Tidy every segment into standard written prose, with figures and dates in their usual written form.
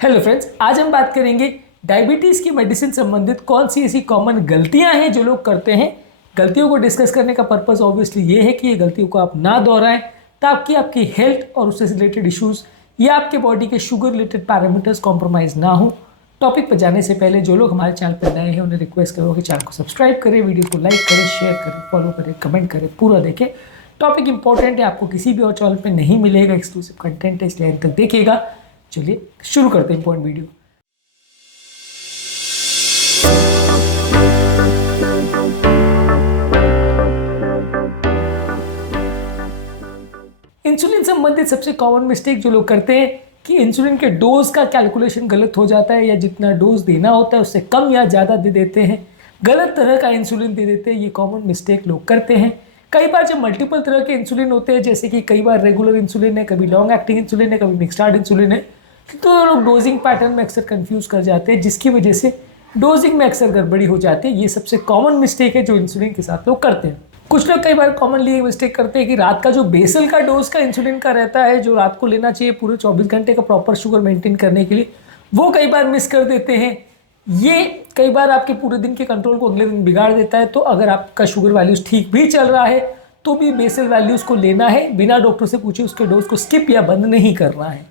Hello friends, आज हम बात करेंगे डायबिटीज़ की मेडिसिन संबंधित कौन सी ऐसी कॉमन गलतियां हैं जो लोग करते हैं। गलतियों को डिस्कस करने का पर्पस ऑब्वियसली ये है कि ये गलतियों को आप ना दोहराएं ताकि आपकी हेल्थ और उससे रिलेटेड इश्यूज या आपके बॉडी के शुगर रिलेटेड पैरामीटर्स कॉम्प्रोमाइज ना हो। टॉपिक पर जाने से पहले जो लोग हमारे चैनल पर नए हैं उन्हें रिक्वेस्ट करो कि चैनल को सब्सक्राइब करें, वीडियो को लाइक करें, शेयर करें, फॉलो करें, कमेंट करें, पूरा देखें। टॉपिक इंपॉर्टेंट है, आपको किसी भी और चैनल पे नहीं मिलेगा, एक्सक्लूसिव कंटेंट है, इसलिए अंत तक देखिएगा। चलिए शुरू करते हैं इंपॉर्टेंट वीडियो। इंसुलिन संबंधित सबसे कॉमन मिस्टेक जो लोग करते हैं कि इंसुलिन के डोज का कैलकुलेशन गलत हो जाता है या जितना डोज देना होता है उससे कम या ज़्यादा दे देते हैं, गलत तरह का इंसुलिन दे देते हैं। ये कॉमन मिस्टेक लोग करते हैं। कई बार जब मल्टीपल तरह के इंसुलिन होते हैं, जैसे कि कई बार रेगुलर इंसुलिन है, कभी लॉन्ग एक्टिंग इंसुलिन है, कभी मिक्सड इंसुलिन है, तो लोग डोजिंग पैटर्न में अक्सर कंफ्यूज कर जाते हैं, जिसकी वजह से डोजिंग में अक्सर गड़बड़ी हो जाती है। ये सबसे कॉमन मिस्टेक है जो इंसुलिन के साथ लोग करते हैं। कुछ लोग कई बार कॉमनली ये मिस्टेक करते हैं कि रात का जो बेसल का डोज का इंसुलिन का रहता है, जो रात को लेना चाहिए पूरे 24 घंटे का प्रॉपर शुगर मेंटेन करने के लिए, वो कई बार मिस कर देते हैं। ये कई बार आपके पूरे दिन के कंट्रोल को अगले दिन बिगाड़ देता है। तो अगर आपका शुगर वैल्यूज ठीक भी चल रहा है तो भी बेसल वैल्यूज को लेना है, बिना डॉक्टर से पूछे उसके डोज को स्किप या बंद नहीं करना है।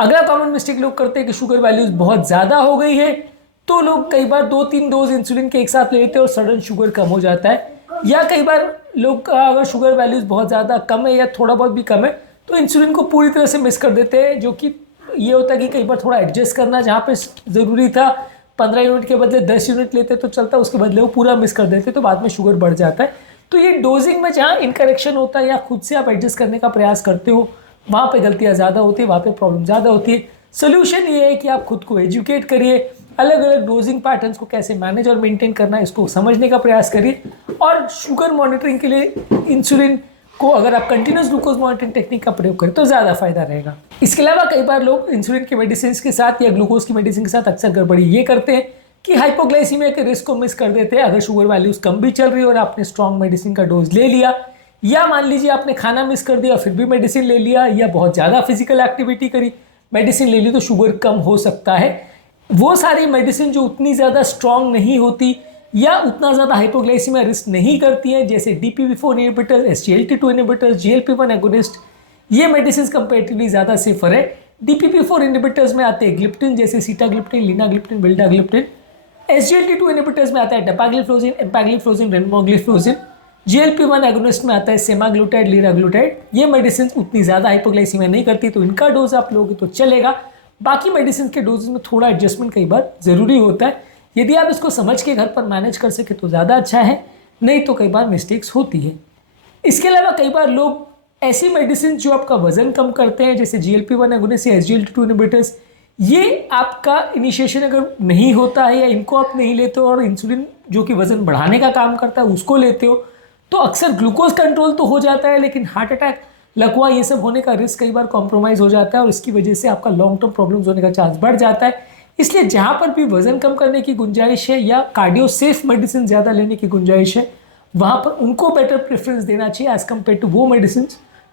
अगला कॉमन मिस्टेक लोग करते हैं कि शुगर वैल्यूज बहुत ज़्यादा हो गई है तो लोग कई बार 2-3 डोज इंसुलिन के एक साथ ले लेते हैं और सडन शुगर कम हो जाता है। या कई बार लोग का अगर शुगर वैल्यूज बहुत ज़्यादा कम है या थोड़ा बहुत भी कम है तो इंसुलिन को पूरी तरह से मिस कर देते हैं, जो कि ये होता है कि कई बार थोड़ा एडजस्ट करना, जहाँ पे ज़रूरी था 15 यूनिट के बदले 10 यूनिट लेते तो चलता, उसके बदले वो पूरा मिस कर देते तो बाद में शुगर बढ़ जाता है। तो ये डोजिंग में जहाँ इनकरेक्शन होता है या खुद से आप एडजस्ट करने का प्रयास करते हो, वहाँ पे गलतियाँ ज़्यादा होती है, वहाँ पे प्रॉब्लम ज़्यादा होती है। सोल्यूशन ये है कि आप खुद को एजुकेट करिए, अलग अलग डोजिंग पैटर्न्स को कैसे मैनेज और मेंटेन करना है इसको समझने का प्रयास करिए। और शुगर मॉनिटरिंग के लिए इंसुलिन को अगर आप कंटिन्यूस ग्लूकोज मॉनिटरिंग टेक्निक का प्रयोग करें तो ज़्यादा फायदा रहेगा। इसके अलावा कई बार लोग इंसुलिन की मेडिसिन के साथ या ग्लूकोज की मेडिसिन के साथ अक्सर गड़बड़ी ये करते हैं कि हाइपोग्लाइसीमिया के रिस्क को मिस कर देते हैं। अगर शुगर वैल्यूज कम भी चल रही है और आपने स्ट्रॉन्ग मेडिसिन का डोज ले लिया, या मान लीजिए आपने खाना मिस कर दिया फिर भी मेडिसिन ले लिया, या बहुत ज़्यादा फिजिकल एक्टिविटी करी मेडिसिन ले ली, तो शुगर कम हो सकता है। वो सारी मेडिसिन जो उतनी ज़्यादा स्ट्रॉन्ग नहीं होती या उतना ज़्यादा हाइपोग्लाइसीमिया रिस्क नहीं करती है, जैसे DPP-4 inhibitors, SGLT2 inhibitors, GLP-1 agonist, ये मेडिसिन कंपेरेटिवली ज़्यादा सेफर है। DPP-4 इनहिबिटर्स में आते हैं ग्लिप्टिन, जैसे sitagliptin, linagliptin, vildagliptin. SGLT2 inhibitors में आता है डेपाग्लिफ्लोजिन, एम्पैग्लिफ्लोजिन, रेनमोग्लिफ्लोजिन। GLP-1 एगोनिस्ट में आता है सेमाग्लूटाइड, लीराग्लूटाइड। ये मेडिसिन उतनी ज़्यादा हाइपोग्लाइसीमिया नहीं करती, तो इनका डोज आप लोगे तो चलेगा। बाकी मेडिसिन के डोजेज में थोड़ा एडजस्टमेंट कई बार ज़रूरी होता है। यदि आप इसको समझ के घर पर मैनेज कर सके तो ज़्यादा अच्छा है, नहीं तो कई बार मिस्टेक्स होती है। इसके अलावा कई बार लोग ऐसी मेडिसिन जो आपका वजन कम करते हैं, जैसे GLP-1 एगोनिस्ट या SGLT2 इनहिबिटर्स, ये आपका इनिशिएशन अगर नहीं होता है या इनको आप नहीं लेते हो और इंसुलिन जो कि वजन बढ़ाने का काम करता है उसको लेते हो, तो अक्सर ग्लूकोज कंट्रोल तो हो जाता है, लेकिन हार्ट अटैक, लकवा, ये सब होने का रिस्क कई बार कॉम्प्रोमाइज़ हो जाता है और इसकी वजह से आपका लॉन्ग टर्म प्रॉब्लम्स होने का चांस बढ़ जाता है। इसलिए जहाँ पर भी वजन कम करने की गुंजाइश है या कार्डियो सेफ मेडिसिन ज़्यादा लेने की गुंजाइश है, वहाँ पर उनको बेटर प्रेफरेंस देना चाहिए एज़ कम्पेयर टू वो मेडिसिन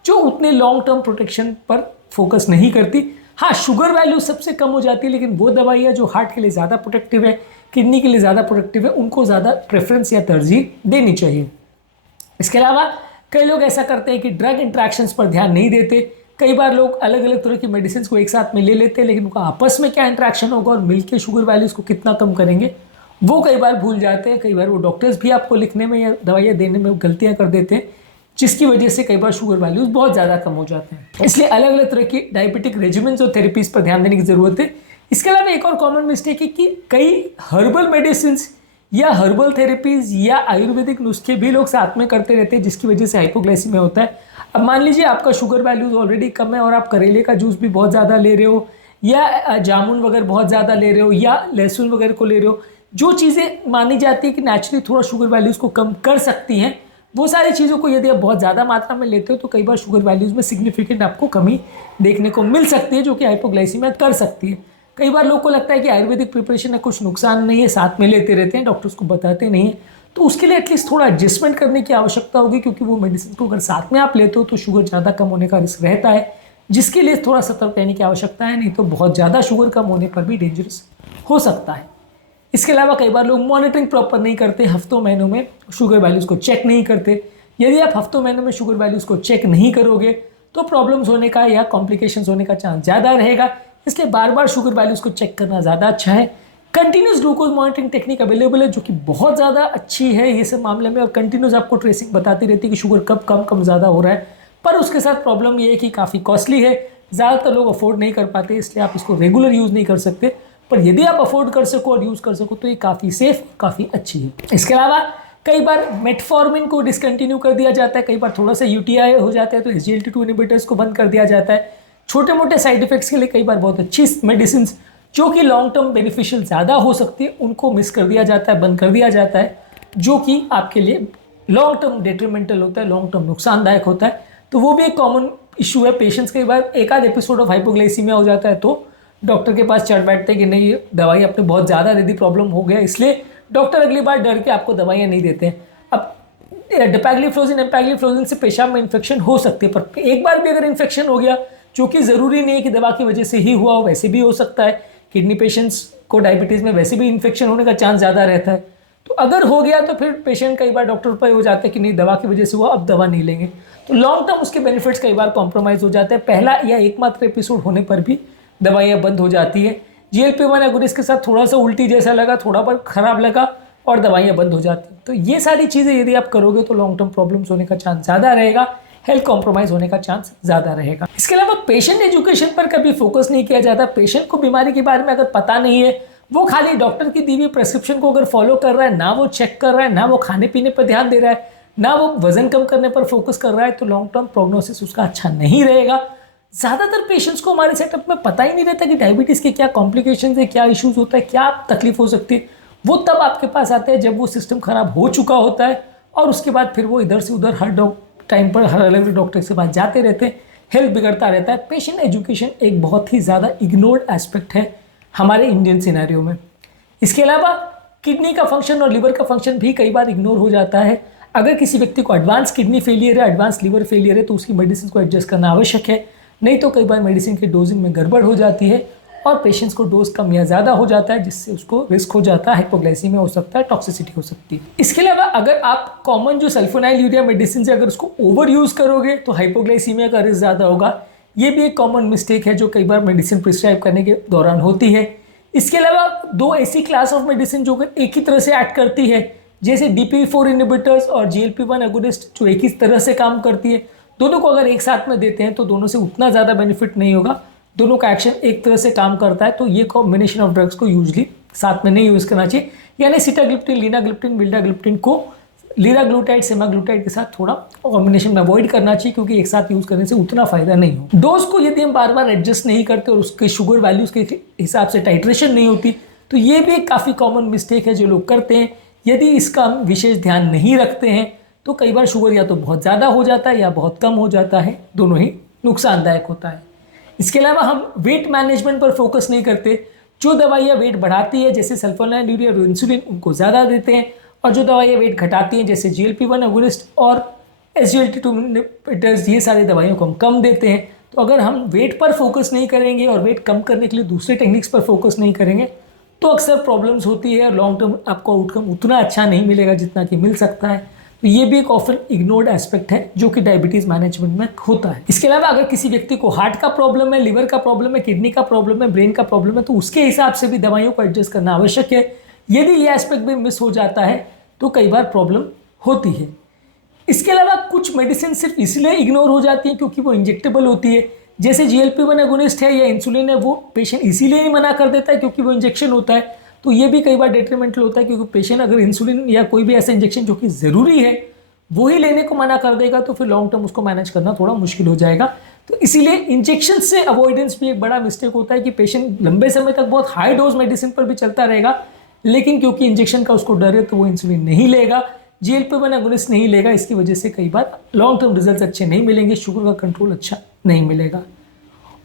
जो उतने लॉन्ग टर्म प्रोटेक्शन पर फोकस नहीं करती। हाँ, शुगर वैल्यू सबसे कम हो जाती है, लेकिन वो दवाइयाँ जो हार्ट के लिए ज़्यादा प्रोटेक्टिव है, किडनी के लिए ज़्यादा प्रोटेक्टिव है, उनको ज़्यादा प्रेफरेंस या तरजीह देनी चाहिए। इसके अलावा कई लोग ऐसा करते हैं कि ड्रग इंट्रैक्शंस पर ध्यान नहीं देते। कई बार लोग अलग अलग तरह की मेडिसिन को एक साथ में ले लेते हैं, लेकिन उनका आपस में क्या इंट्रैक्शन होगा और मिलकर शुगर वैल्यूज़ को कितना कम करेंगे वो कई बार भूल जाते हैं। कई बार वो डॉक्टर्स भी आपको लिखने में या दवाइयाँ देने में गलतियाँ कर देते हैं, जिसकी वजह से कई बार शुगर वैल्यूज़ बहुत ज़्यादा कम हो जाते हैं। इसलिए अलग अलग तरह की डायबिटिक रेजिमेंट्स और थेरेपीज़ पर ध्यान देने की ज़रूरत है। इसके अलावा एक और कॉमन मिस्टेक है कि कई हर्बल मेडिसिन या हर्बल थेरेपीज़ या आयुर्वेदिक नुस्खे भी लोग साथ में करते रहते हैं, जिसकी वजह से हाइपोग्लाइसीमिया होता है। अब मान लीजिए आपका शुगर वैल्यूज़ ऑलरेडी कम है और आप करेले का जूस भी बहुत ज़्यादा ले रहे हो, या जामुन वगैरह बहुत ज़्यादा ले रहे हो, या लहसुन वगैरह को ले रहे हो, जो चीज़ें मानी जाती है कि नेचुरली थोड़ा शुगर वैल्यूज़ को कम कर सकती हैं, वो सारी चीज़ों को यदि आप बहुत ज़्यादा मात्रा में लेते हो तो कई बार शुगर वैल्यूज़ में सिग्निफिकेंट आपको कमी देखने को मिल सकती है, जो कि हाइपोग्लाइसीमिया कर सकती है। कई बार लोग को लगता है कि आयुर्वेदिक प्रिपरेशन में कुछ नुकसान नहीं है, साथ में लेते रहते हैं, डॉक्टर्स को बताते नहीं हैं, तो उसके लिए एटलीस्ट थोड़ा एडजस्टमेंट करने की आवश्यकता होगी, क्योंकि वो मेडिसिन को अगर साथ में आप लेते हो तो शुगर ज़्यादा कम होने का रिस्क रहता है। जिसके लिए थोड़ा सतर्क रहने की आवश्यकता है, नहीं तो बहुत ज़्यादा शुगर कम होने पर भी डेंजरस हो सकता है। इसके अलावा कई बार लोग मॉनिटरिंग प्रॉपर नहीं करते, हफ्तों महीनों में शुगर वैल्यूज़ को चेक नहीं करते। यदि आप हफ्तों महीनों में शुगर वैल्यूज़ को चेक नहीं करोगे तो प्रॉब्लम्स होने का या कॉम्प्लिकेशंस होने का चांस ज़्यादा रहेगा। इसलिए बार बार शुगर वैल्यूज़ को चेक करना ज़्यादा अच्छा है। Continuous glucose monitoring technique available है जो कि बहुत ज़्यादा अच्छी है ये सब मामले में, और कंटिन्यूस आपको ट्रेसिंग बताती रहती है कि शुगर कब कम ज़्यादा हो रहा है। पर उसके साथ प्रॉब्लम ये है कि काफ़ी कॉस्टली है, ज़्यादातर लोग अफोर्ड नहीं कर पाते, इसलिए आप इसको रेगुलर यूज़ नहीं कर सकते। पर यदि आप अफोर्ड कर सको और यूज़ कर सको तो ये काफ़ी सेफ, काफ़ी अच्छी है। इसके अलावा कई बार मेटफॉर्मिन को डिसकंटिन्यू कर दिया जाता है, कई बार थोड़ा सा यूटीआई हो जाता है तो SGLT2 इनहिबिटर्स को बंद कर दिया जाता है। छोटे मोटे साइड इफेक्ट्स के लिए कई बार बहुत अच्छी मेडिसिन जो कि लॉन्ग टर्म बेनिफिशियल ज़्यादा हो सकती है उनको मिस कर दिया जाता है, बंद कर दिया जाता है, जो कि आपके लिए लॉन्ग टर्म डेट्रीमेंटल होता है, लॉन्ग टर्म नुकसानदायक होता है। तो वो भी एक कॉमन इशू है। पेशेंट्स कई बार एक आध एपिसोड ऑफ हाइपोग्लाइसीमिया हो जाता है तो डॉक्टर के पास चढ़ बैठते हैं कि नहीं ये दवाई आपने बहुत ज़्यादा यदि प्रॉब्लम हो गया, इसलिए डॉक्टर अगली बार डर के आपको दवाइयाँ नहीं देते हैं। अब डेपैग्लिफ्लोजिन एम्पैग्लिफ्लोजिन से पेशाब में इन्फेक्शन हो सकती है, पर एक बार भी अगर इन्फेक्शन हो गया, जो कि ज़रूरी नहीं है कि दवा की वजह से ही हुआ हो, वैसे भी हो सकता है। किडनी पेशेंट्स को डायबिटीज़ में वैसे भी इन्फेक्शन होने का चांस ज़्यादा रहता है, तो अगर हो गया तो फिर पेशेंट कई बार डॉक्टर पर हो जाता है कि नहीं दवा की वजह से हुआ, अब दवा नहीं लेंगे, तो लॉन्ग टर्म उसके बेनिफिट्स कई बार कॉम्प्रोमाइज़ हो जाते हैं। पहला या एकमात्र एपिसोड होने पर भी दवाइयाँ बंद हो जाती है। GLP-1 एगोनिस्ट के साथ थोड़ा सा उल्टी जैसा लगा, थोड़ा बहुत खराब लगा और दवाइयाँ बंद हो जाती हैं। तो ये सारी चीज़ें यदि आप करोगे तो लॉन्ग टर्म प्रॉब्लम्स होने का चांस ज़्यादा रहेगा, हेल्थ कॉम्प्रोमाइज़ होने का चांस ज़्यादा रहेगा। इसके अलावा पेशेंट एजुकेशन पर कभी फोकस नहीं किया जाता। पेशेंट को बीमारी के बारे में अगर पता नहीं है, वो खाली डॉक्टर की दी हुई प्रेस्क्रिप्शन को अगर फॉलो कर रहा है, ना वो चेक कर रहा है, ना वो खाने पीने पर ध्यान दे रहा है, ना वो वजन कम करने पर फोकस कर रहा है, तो लॉन्ग टर्म प्रोग्नोसिस उसका अच्छा नहीं रहेगा। ज़्यादातर पेशेंट्स को हमारे सेटअप में पता ही नहीं रहता कि डायबिटीज़ के क्या कॉम्प्लिकेशंस है, क्या इश्यूज होता है, क्या तकलीफ हो सकती है। वो तब आपके पास आते हैं जब वो सिस्टम खराब हो चुका होता है, और उसके बाद फिर वो इधर से उधर हर टाइम पर हर अलग डॉक्टर से बात जाते रहते हैं, हेल्थ बिगड़ता रहता है। पेशेंट एजुकेशन एक बहुत ही ज़्यादा इग्नोर्ड एस्पेक्ट है हमारे इंडियन सिनेरियो में। इसके अलावा किडनी का फंक्शन और लिवर का फंक्शन भी कई बार इग्नोर हो जाता है। अगर किसी व्यक्ति को एडवांस किडनी फेलियर है, एडवांस लिवर फेलियर है, तो उसकी मेडिसिन को एडजस्ट करना आवश्यक है, नहीं तो कई बार मेडिसिन की डोजिंग में गड़बड़ हो जाती है और पेशेंट्स को डोज कम या ज़्यादा हो जाता है, जिससे उसको रिस्क हो जाता है, हाइपोग्लाइसीमिया हो सकता है, टॉक्सिसिटी हो सकती है। इसके अलावा अगर आप कॉमन जो सल्फोनाइल यूरिया मेडिसिन है अगर उसको ओवर यूज़ करोगे तो हाइपोग्लाइसीमिया का रिस्क ज़्यादा होगा। ये भी एक कॉमन मिस्टेक है जो कई बार मेडिसिन प्रिस्क्राइब करने के दौरान होती है। इसके अलावा दो ऐसी क्लास ऑफ मेडिसिन जो एक ही तरह से एक्ट करती है, जैसे DPP-4 इनहिबिटर्स और GLP-1 एगोनिस्ट जो एक ही तरह से काम करती है, दोनों को अगर एक साथ में देते हैं तो दोनों से उतना ज़्यादा बेनिफिट नहीं होगा। दोनों का एक्शन एक तरह से काम करता है, तो ये कॉम्बिनेशन ऑफ ड्रग्स को यूजली साथ में नहीं यूज़ करना चाहिए। यानी सिटाग्लिप्टिन, लीनाग्लिप्टिन, विल्डाग्लिप्टिन को लीराग्लूटाइड, सेमाग्लूटाइड के साथ थोड़ा कॉम्बिनेशन में अवॉइड करना चाहिए, क्योंकि एक साथ यूज़ करने से उतना फ़ायदा नहीं हो। डोज को यदि हम बार बार एडजस्ट नहीं करते और उसके शुगर वैल्यूज़ के हिसाब से टाइट्रेशन नहीं होती, तो ये भी एक काफ़ी कॉमन मिस्टेक है जो लोग करते हैं। यदि इसका हम विशेष ध्यान नहीं रखते हैं तो कई बार शुगर या तो बहुत ज़्यादा हो जाता है या बहुत कम हो जाता है, दोनों ही नुकसानदायक होता है। इसके अलावा हम वेट मैनेजमेंट पर फोकस नहीं करते। जो दवाइयाँ वेट बढ़ाती है जैसे सल्फोनाइल यूरिया और इंसुलिन, उनको ज़्यादा देते हैं, और जो दवाइयाँ वेट घटाती हैं जैसे GLP-1 एगोनिस्ट और SGLT2 इनहिबिटर्स, ये सारी दवाइयों को हम कम देते हैं। तो अगर हम वेट पर फोकस नहीं करेंगे और वेट कम करने के लिए दूसरे टेक्निक्स पर फोकस नहीं करेंगे तो अक्सर प्रॉब्लम्स होती है और लॉन्ग टर्म आपको आउटकम उतना अच्छा नहीं मिलेगा जितना कि मिल सकता है। तो ये भी एक ऑफन इग्नोर्ड एस्पेक्ट है जो कि डायबिटीज़ मैनेजमेंट में होता है। इसके अलावा अगर किसी व्यक्ति को हार्ट का प्रॉब्लम है, लिवर का प्रॉब्लम है, किडनी का प्रॉब्लम है, ब्रेन का प्रॉब्लम है, तो उसके हिसाब से भी दवाइयों को एडजस्ट करना आवश्यक है। यदि ये एस्पेक्ट भी मिस हो जाता है तो कई बार प्रॉब्लम होती है। इसके अलावा कुछ मेडिसिन सिर्फ इसलिए इग्नोर हो जाती है क्योंकि वो इंजेक्टेबल होती है, जैसे GLP-1 एगोनिस्ट है या इंसुलिन है, वो पेशेंट इसीलिए ही मना कर देता है क्योंकि वो इंजेक्शन होता है। तो ये भी कई बार डेट्रीमेंटल होता है, क्योंकि पेशेंट अगर इंसुलिन या कोई भी ऐसा इंजेक्शन जो कि ज़रूरी है वो ही लेने को मना कर देगा तो फिर लॉन्ग टर्म उसको मैनेज करना थोड़ा मुश्किल हो जाएगा। तो इसीलिए इंजेक्शन से अवॉइडेंस भी एक बड़ा मिस्टेक होता है कि पेशेंट लंबे समय तक बहुत हाई डोज मेडिसिन पर भी चलता रहेगा, लेकिन क्योंकि इंजेक्शन का उसको डर है तो वो इंसुलिन नहीं लेगा, GLP-1 एगोनिस्ट नहीं लेगा। इसकी वजह से कई बार लॉन्ग टर्म रिजल्ट अच्छे नहीं मिलेंगे, शुगर का कंट्रोल अच्छा नहीं मिलेगा।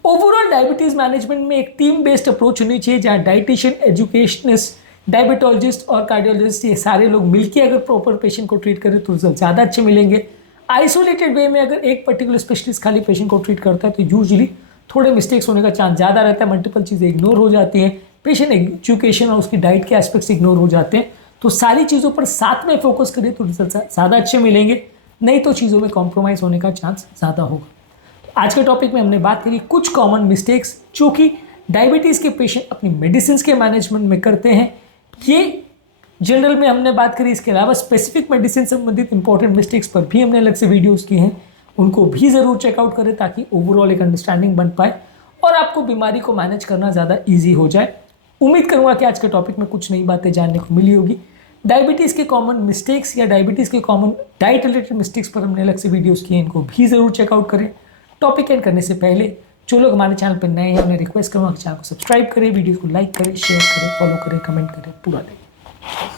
ओवरऑल डायबिटीज़ मैनेजमेंट में एक टीम बेस्ड अप्रोच होनी चाहिए, जहाँ डाइटिशियन, एजुकेशनिस्ट, डायबिटोलॉजिस्ट और कार्डियोलॉजिस्ट, ये सारे लोग मिलकर अगर प्रॉपर पेशेंट को ट्रीट करें तो रिजल्ट ज़्यादा अच्छे मिलेंगे। आइसोलेटेड वे में अगर एक पर्टिकुलर स्पेशलिस्ट खाली पेशेंट को ट्रीट करता है तो यूजुअली थोड़े मिस्टेक्स होने का चांस ज़्यादा रहता है, मल्टीपल चीज़ें इग्नोर हो जाती हैं, पेशेंट एजुकेशन और उसकी डाइट के एस्पेक्ट्स इग्नोर हो जाते हैं। तो सारी चीज़ों पर साथ में फोकस करें तो रिजल्ट ज़्यादा अच्छे मिलेंगे, नहीं तो चीज़ों में कॉम्प्रोमाइज़ होने का चांस ज़्यादा होगा। तो आज के टॉपिक में हमने बात करी कुछ कॉमन मिस्टेक्स जो कि डायबिटीज़ के पेशेंट अपनी मेडिसिन के मैनेजमेंट में करते हैं। ये जनरल में हमने बात करी, इसके अलावा स्पेसिफिक मेडिसिन संबंधित इंपॉर्टेंट मिस्टेक्स पर भी हमने अलग से वीडियोस की हैं, उनको भी ज़रूर चेकआउट करें ताकि ओवरऑल एक अंडरस्टैंडिंग बन पाए और आपको बीमारी को मैनेज करना ज़्यादा ईजी हो जाए। उम्मीद करूँगा कि आज के टॉपिक में कुछ नई बातें जानने को मिली होगी। डायबिटीज़ के कॉमन मिस्टेक्स या डायबिटीज़ के कॉमन डाइट रिलेटेड मिस्टेक्स पर हमने अलग से वीडियोज़ किए, इनको भी ज़रूर चेकआउट करें। टॉपिक एंड करने से पहले जो लोग हमारे चैनल पर नए हैं उन्हें रिक्वेस्ट करूँगा कि चैनल को सब्सक्राइब करें, वीडियो को लाइक करें, शेयर करें, फॉलो करें, कमेंट करें, पूरा दें।